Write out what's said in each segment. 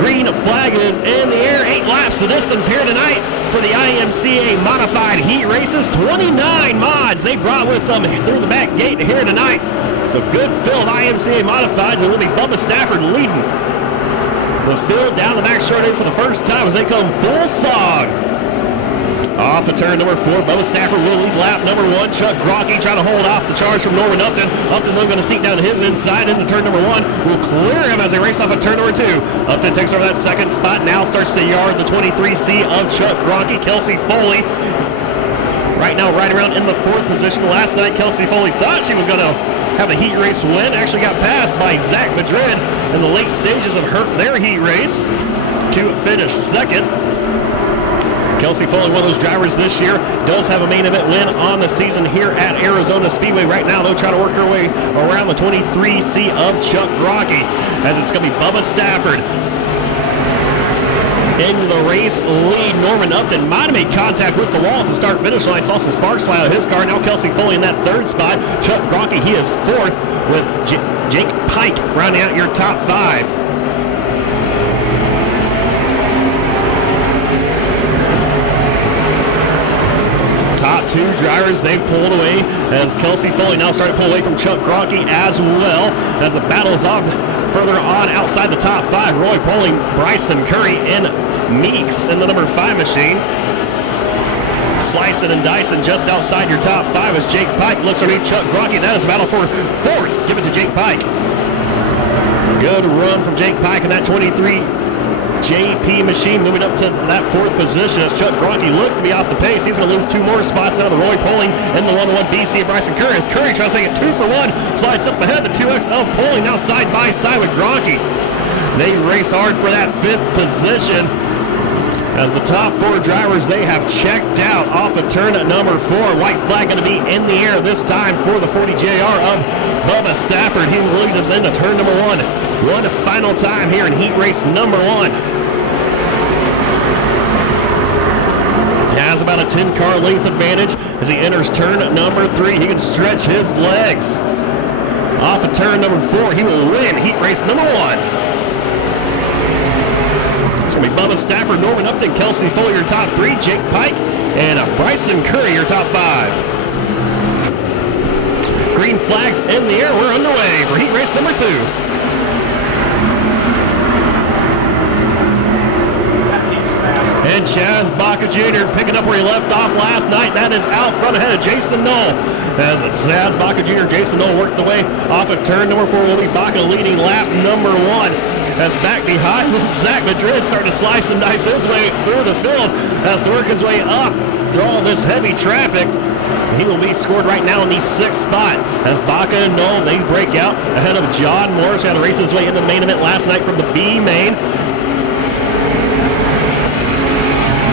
Green flag is in the air. 8 laps the distance here tonight for the IMCA Modified Heat Races. 29 mods they brought with them through the back gate here tonight. So good fill of IMCA Modifieds, and it will be Bubba Stafford leading the field down the back straight for the first time as they come full sog. Off of turn number 4, Bubba Stafford will lead lap number 1. Chuck Grocky trying to hold off the charge from Norman Upton. Upton though going to seat down to his inside into turn number 1. Will clear him as they race off of turn number 2. Upton takes over that second spot. Now starts to yard the 23C of Chuck Grocky. Kelsey Foley right now right around in the 4th position. Last night Kelsey Foley thought she was going to have a heat race win. Actually got passed by Zach Madrid in the late stages of their heat race to finish second. Kelsey Foley, one of those drivers this year, does have a main event win on the season here at Arizona Speedway. Right now, they'll try to work her way around the 23C of Chuck Grocky, as it's going to be Bubba Stafford in the race lead. Norman Upton might have made contact with the wall at the start-finish line. Saw some sparks fly out of his car. Now Kelsey Foley in that 3rd spot. Chuck Grocky, he is 4th with Jake Pike rounding out your top 5. Top 2 drivers, they've pulled away as Kelsey Foley now starting to pull away from Chuck Grocky as well as the battle is off further on outside the top 5. Roy Poling, Bryson Curry, and Meeks in the number 5 machine. Slicing and dicing just outside your top 5 as Jake Pike looks underneath Chuck Grocky. That is a battle for 4th. Give it to Jake Pike. Good run from Jake Pike in that 23 JP machine, moving up to that 4th position as Chuck Grocky looks to be off the pace. He's going to lose 2 more spots out of the Roy Poling and the 1-1 BC of Bryson Curry as Curry tries to make it 2 for 1, slides up ahead. The 2X of Poling now side by side with Grocky. They race hard for that 5th position as the top 4 drivers, they have checked out off of turn number 4. White flag going to be in the air this time for the 40 JR of Bubba Stafford. He leads us into turn number 1. One final time here in heat race number 1. Has about a 10-car length advantage as he enters turn number 3. He can stretch his legs. Off of turn number 4, he will win heat race number 1. It's going to be Bubba Stafford, Norman Upton, Kelsey Foley, your top 3, Jake Pike, and Bryson Curry, your top 5. Green flags in the air. We're underway for heat race number 2. And Chaz Baca Jr. picking up where he left off last night. That is out front ahead of Jason Knoll. As Chaz Baca Jr. Jason Knoll worked the way off of turn number 4. Will be Baca leading lap number 1. As back behind, Zach Madrid starting to slice and dice his way through the field. Has to work his way up through all this heavy traffic. He will be scored right now in the 6th spot as Baca and Knoll, they break out ahead of John Morris, who had to race his way into the main event last night from the B main.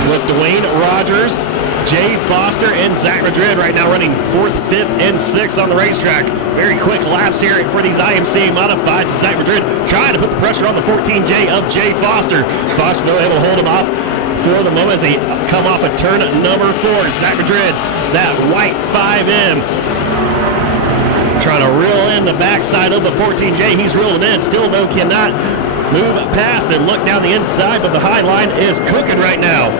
With Dwayne Rogers, Jay Foster, and Zach Madrid right now running 4th, 5th, and 6th on the racetrack. Very quick laps here for these IMCA Modifieds. Zach Madrid trying to put the pressure on the 14J of Jay Foster. Foster, though, able to hold him off for the moment as they come off of turn number 4. Zach Madrid, that white 5M, trying to reel in the backside of the 14J. He's reeling in. Still, though, cannot move past it. Look down the inside, but the high line is cooking right now.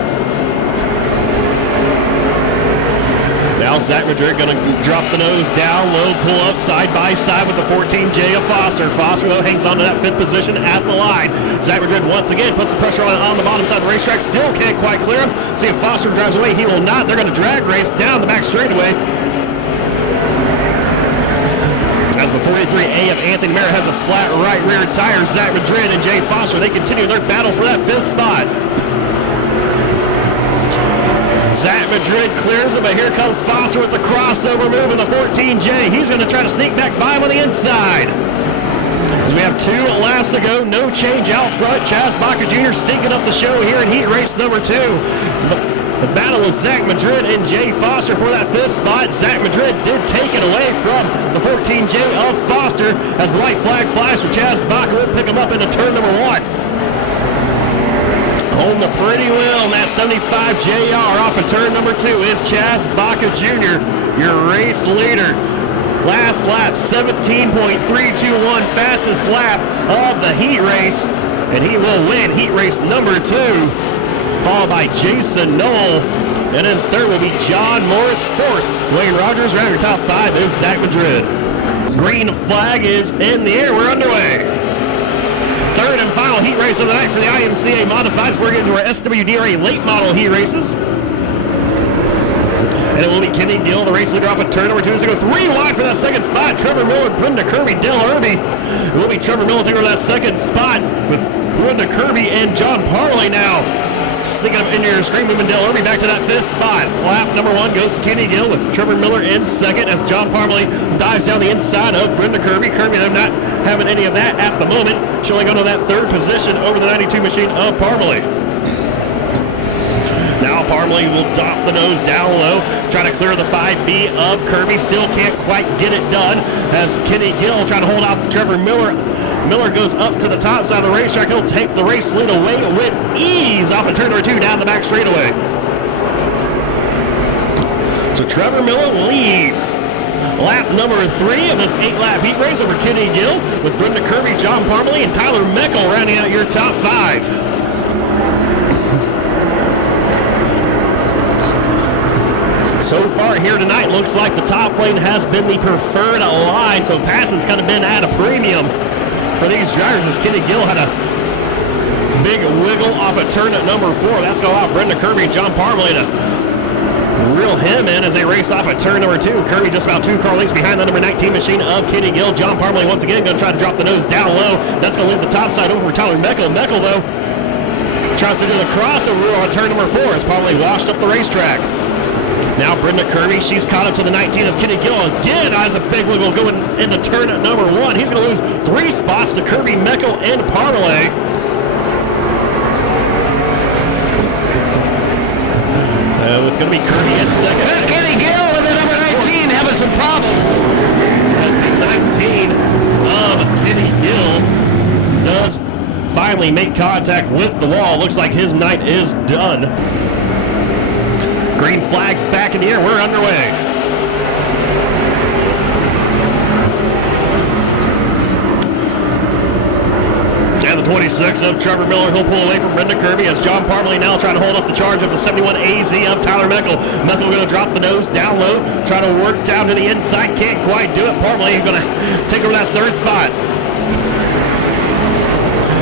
Now Zach Madrid going to drop the nose down low, pull up side by side with the 14J of Foster. Foster, though, hangs on to that 5th position at the line. Zach Madrid once again puts the pressure on the bottom side of the racetrack. Still can't quite clear him. See if Foster drives away. He will not. They're going to drag race down the back straightaway. As the 43A of Anthony Merritt has a flat right rear tire, Zach Madrid and Jay Foster, they continue their battle for that 5th spot. Zach Madrid clears him, but here comes Foster with the crossover move in the 14J. He's going to try to sneak back by him on the inside. As we have 2 laps to go, no change out front. Chaz Baca Jr. stinking up the show here in heat race number 2. The battle with Zach Madrid and Jay Foster for that 5th spot. Zach Madrid did take it away from the 14J of Foster as the white flag flies for Chaz Baca. Will pick him up into turn number 1. Holding the pretty well in that 75 JR off of turn number 2 is Chaz Baca Jr., your race leader. Last lap, 17.321, fastest lap of the heat race. and he will win heat race number 2, followed by Jason Knoll. And then third will be John Morris. Fourth, Wayne Rogers. Round your top 5 is Zach Madrid. Green flag is in the air. We're underway. Third and final heat race of the night for the IMCA Modifieds. We're getting to our SWDRA late model heat races. And it will be Kenny Gill, the race leader, off of turn number 2. He's going to go 3 wide for that second spot. Trevor Miller, Brenda Kirby, Dale Irby. It will be Trevor Miller taking over that second spot with Brenda Kirby and John Parley now. Sneaking up into your screen, moving Dale Irby back to that 5th spot. Lap number 1 goes to Kenny Gill with Trevor Miller in second as John Parley dives down the inside of Brenda Kirby. Kirby, they're not having any of that at the moment. She'll only go to that 3rd position over the 92 machine of Parley. Now Parley will drop the nose down low, trying to clear the 5B of Kirby. Still can't quite get it done as Kenny Gill trying to hold off Trevor Miller. Miller goes up to the top side of the racetrack. He'll take the race lead away with ease off of turn number 2 down the back straightaway. So Trevor Miller leads lap number 3 of this 8-lap heat race over Kenny Gill with Brenda Kirby, John Parley, and Tyler Meckel rounding out your top 5. So far here tonight, looks like the top lane has been the preferred line, so passing's kind of been at a premium for these drivers as Kenny Gill had a big wiggle off of turn at number 4. That's going to allow Brenda Kirby and John Parley to reel him in as they race off at turn number 2. Kirby just about 2 car lengths behind the number 19 machine of Kenny Gill. John Parley once again going to try to drop the nose down low. That's going to leave the top side over for Tyler Meckel. Meckel, though, tries to do the crossover on turn number 4 as Parley washed up the racetrack. Now Brenda Kirby, she's caught up to the 19 as Kenny Gill again has a big wiggle going into turn at number 1. He's going to lose 3 spots to Kirby, Meckel, and Parley. So it's going to be Kirby in second. Kenny Gill with the number 19 having some problem. As the 19 of Kenny Gill does finally make contact with the wall. Looks like his night is done. Green flags back in the air. We're underway. And the 26 of Trevor Miller, he'll pull away from Brenda Kirby as John Parley now trying to hold off the charge of the 71 AZ of Tyler Meckel. Meckel going to drop the nose down low, try to work down to the inside, can't quite do it. Parley going to take over that 3rd spot.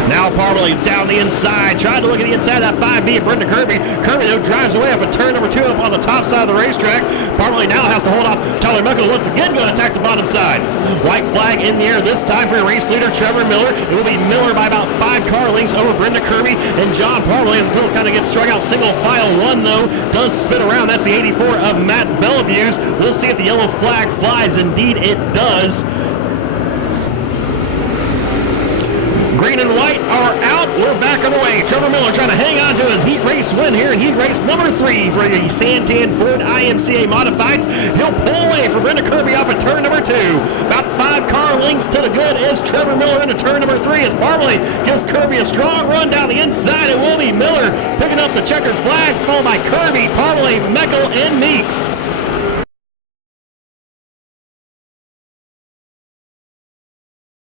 Now Parley down the inside, trying to look at the inside of that 5B of Brenda Kirby. Kirby, though, drives away off of turn number 2 up on the top side of the racetrack. Parley now has to hold off Tyler Meckel. Once again, going to attack the bottom side. White flag in the air this time for your race leader, Trevor Miller. It will be Miller by about 5 car lengths over Brenda Kirby and John Parley as Bill kind of gets struck out. Single file 1, though, does spin around. That's the 84 of Matt Bellevue's. We'll see if the yellow flag flies. Indeed, it does. Green and white are out. We're back on the way. Trevor Miller trying to hang on to his heat race win here in heat race number 3 for the Santan Ford IMCA Modifieds. He'll pull away from Brenda Kirby off of turn number 2. About 5 car lengths to the good is Trevor Miller into turn number 3 as Parley gives Kirby a strong run down the inside. It will be Miller picking up the checkered flag, followed by Kirby, Parley, Meckel, and Meeks.